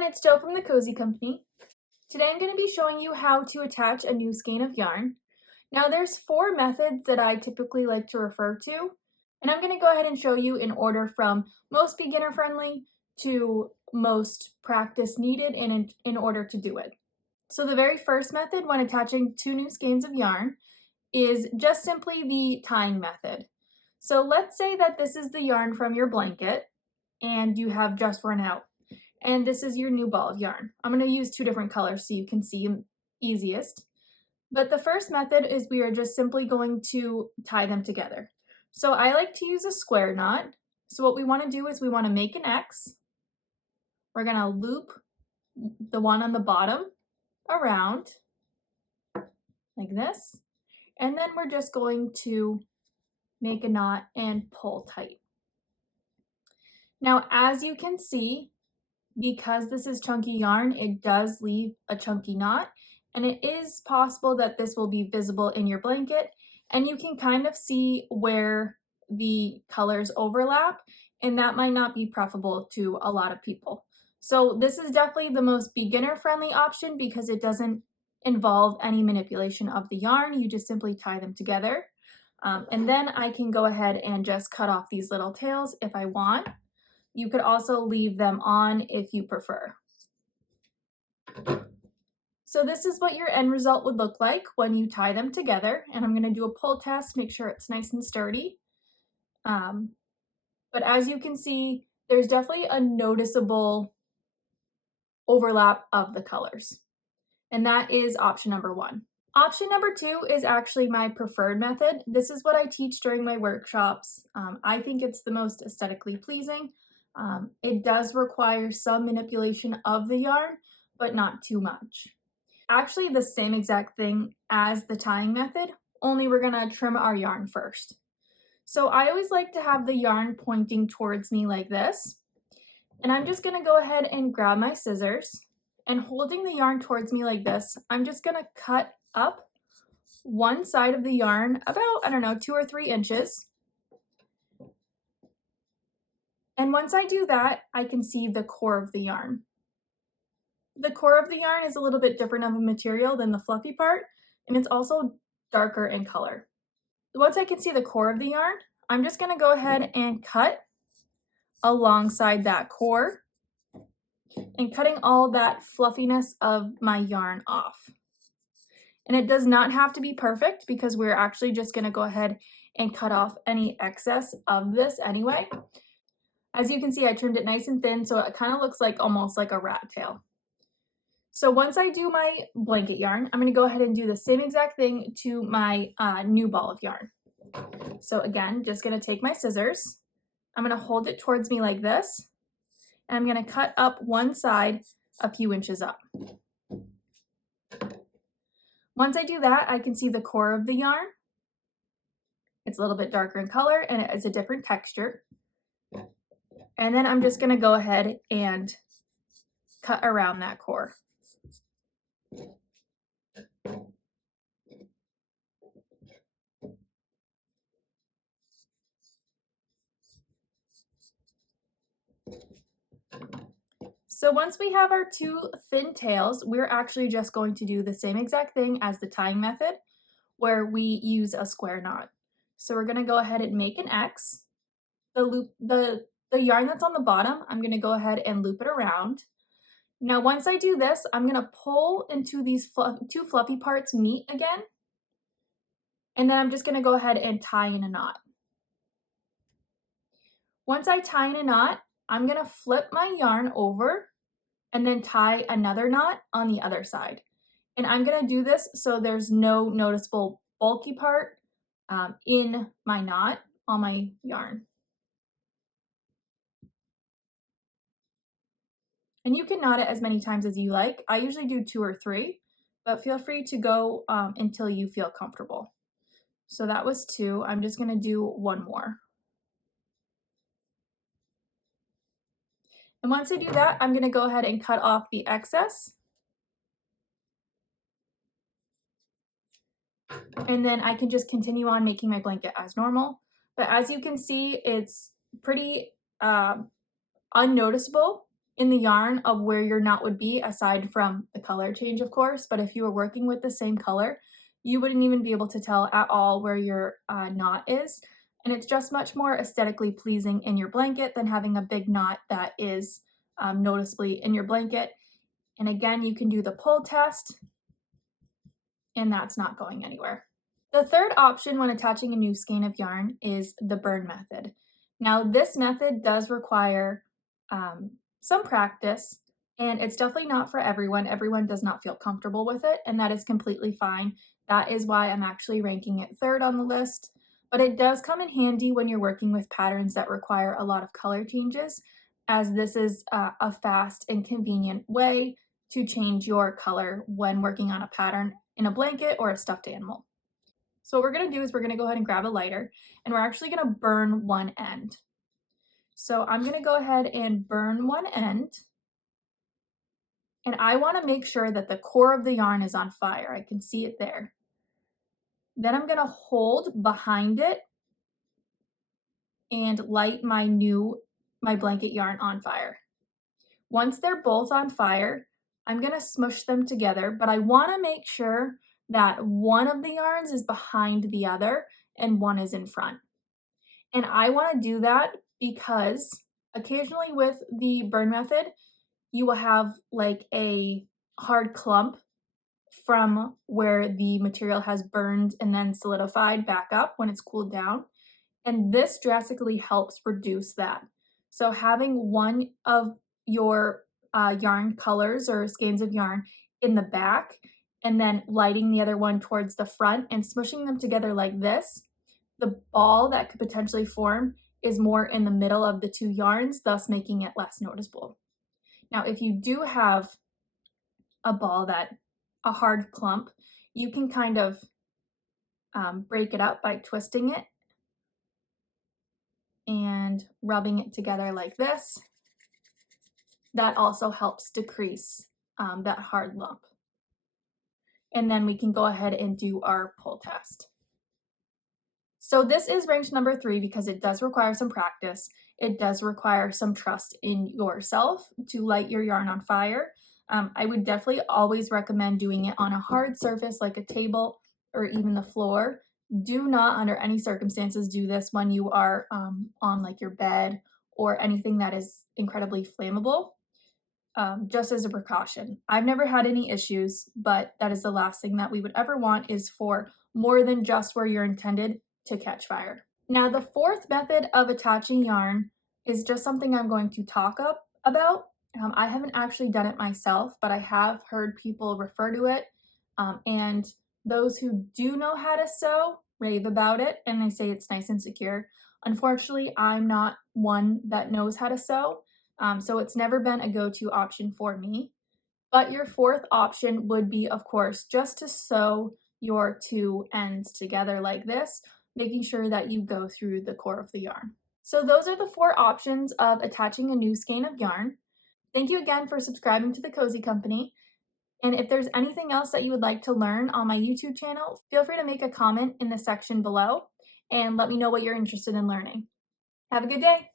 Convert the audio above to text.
everyone, it's Jill from the Cozy Company. Today I'm going to be showing you how to attach a new skein of yarn. Now there's 4 methods that I typically like to refer to, and I'm going to go ahead and show you in order from most beginner friendly to most practice needed in order to do it. So the very first method when attaching 2 new skeins of yarn is just simply the tying method. So let's say that this is the yarn from your blanket and you have just run out. And this is your new ball of yarn. I'm going to use 2 different colors so you can see them easiest. But the first method is we are just simply going to tie them together. So I like to use a square knot. So what we want to do is we want to make an X. We're going to loop the one on the bottom around like this. And then we're just going to make a knot and pull tight. Now, as you can see, because this is chunky yarn, it does leave a chunky knot, and it is possible that this will be visible in your blanket, and you can kind of see where the colors overlap, and that might not be preferable to a lot of people. So this is definitely the most beginner-friendly option because it doesn't involve any manipulation of the yarn. You just simply tie them together. And then I can go ahead and just cut off these little tails if I want. You could also leave them on if you prefer. So this is what your end result would look like when you tie them together. And I'm going to do a pull test, make sure it's nice and sturdy. But as you can see, there's definitely a noticeable overlap of the colors. And that is option number 1. Option number 2 is actually my preferred method. This is what I teach during my workshops. I think it's the most aesthetically pleasing. It does require some manipulation of the yarn, but not too much. Actually, the same exact thing as the tying method, only we're going to trim our yarn first. So I always like to have the yarn pointing towards me like this. And I'm just going to go ahead and grab my scissors, and holding the yarn towards me like this, I'm just going to cut up one side of the yarn about, 2 or 3 inches. And once I do that, I can see the core of the yarn. The core of the yarn is a little bit different of a material than the fluffy part, and it's also darker in color. Once I can see the core of the yarn, I'm just going to go ahead and cut alongside that core and cutting all that fluffiness of my yarn off. And it does not have to be perfect because we're actually just going to go ahead and cut off any excess of this anyway. As you can see, I trimmed it nice and thin, so it kind of looks like almost like a rat tail. So once I do my blanket yarn, I'm going to go ahead and do the same exact thing to my new ball of yarn. So again, just going to take my scissors. I'm going to hold it towards me like this, and I'm going to cut up one side a few inches up. Once I do that, I can see the core of the yarn. It's a little bit darker in color, and it has a different texture. And then I'm just going to go ahead and cut around that core. So once we have our 2 thin tails, we're actually just going to do the same exact thing as the tying method, where we use a square knot. So we're going to go ahead and make an X. The yarn that's on the bottom, I'm going to go ahead and loop it around. Now once I do this, I'm going to pull into these 2 fluffy parts meet again. And then I'm just going to go ahead and tie in a knot. Once I tie in a knot, I'm going to flip my yarn over and then tie another knot on the other side. And I'm going to do this so there's no noticeable bulky part in my knot on my yarn. And you can knot it as many times as you like. I usually do 2 or 3, but feel free to go until you feel comfortable. So that was 2. I'm just going to do 1 more. And once I do that, I'm going to go ahead and cut off the excess. And then I can just continue on making my blanket as normal. But as you can see, it's pretty unnoticeable in the yarn of where your knot would be, aside from the color change, of course. But if you were working with the same color, you wouldn't even be able to tell at all where your knot is. And it's just much more aesthetically pleasing in your blanket than having a big knot that is noticeably in your blanket. And again, you can do the pull test, and that's not going anywhere. The third option when attaching a new skein of yarn is the burn method. Now, this method does require some practice, and it's definitely not for everyone. Everyone does not feel comfortable with it, and that is completely fine. That is why I'm actually ranking it third on the list, but it does come in handy when you're working with patterns that require a lot of color changes, as this is a fast and convenient way to change your color when working on a pattern in a blanket or a stuffed animal. So what we're going to do is we're going to go ahead and grab a lighter, and we're actually going to burn one end. So I'm going to go ahead and burn one end, and I want to make sure that the core of the yarn is on fire. I can see it there. Then I'm going to hold behind it and light my blanket yarn on fire. Once they're both on fire, I'm going to smush them together, but I want to make sure that one of the yarns is behind the other and one is in front. And I want to do that because occasionally with the burn method, you will have like a hard clump from where the material has burned and then solidified back up when it's cooled down. And this drastically helps reduce that. So having one of your yarn colors or skeins of yarn in the back and then lighting the other one towards the front and smushing them together like this, the ball that could potentially form is more in the middle of the two yarns, thus making it less noticeable. Now, if you do have a hard clump, you can kind of break it up by twisting it and rubbing it together like this. That also helps decrease that hard lump. And then we can go ahead and do our pull test. So this is range number 3 because it does require some practice. It does require some trust in yourself to light your yarn on fire. I would definitely always recommend doing it on a hard surface like a table or even the floor. Do not, under any circumstances, do this when you are on like your bed or anything that is incredibly flammable, just as a precaution. I've never had any issues, but that is the last thing that we would ever want, is for more than just where you're intended to catch fire. Now, the fourth method of attaching yarn is just something I'm going to talk about. I haven't actually done it myself, but I have heard people refer to it, and those who do know how to sew rave about it, and they say it's nice and secure. Unfortunately, I'm not one that knows how to sew, so it's never been a go-to option for me. But your fourth option would be, of course, just to sew your two ends together like this, making sure that you go through the core of the yarn. So those are the 4 options of attaching a new skein of yarn. Thank you again for subscribing to the Cozy Company. And if there's anything else that you would like to learn on my YouTube channel, feel free to make a comment in the section below and let me know what you're interested in learning. Have a good day.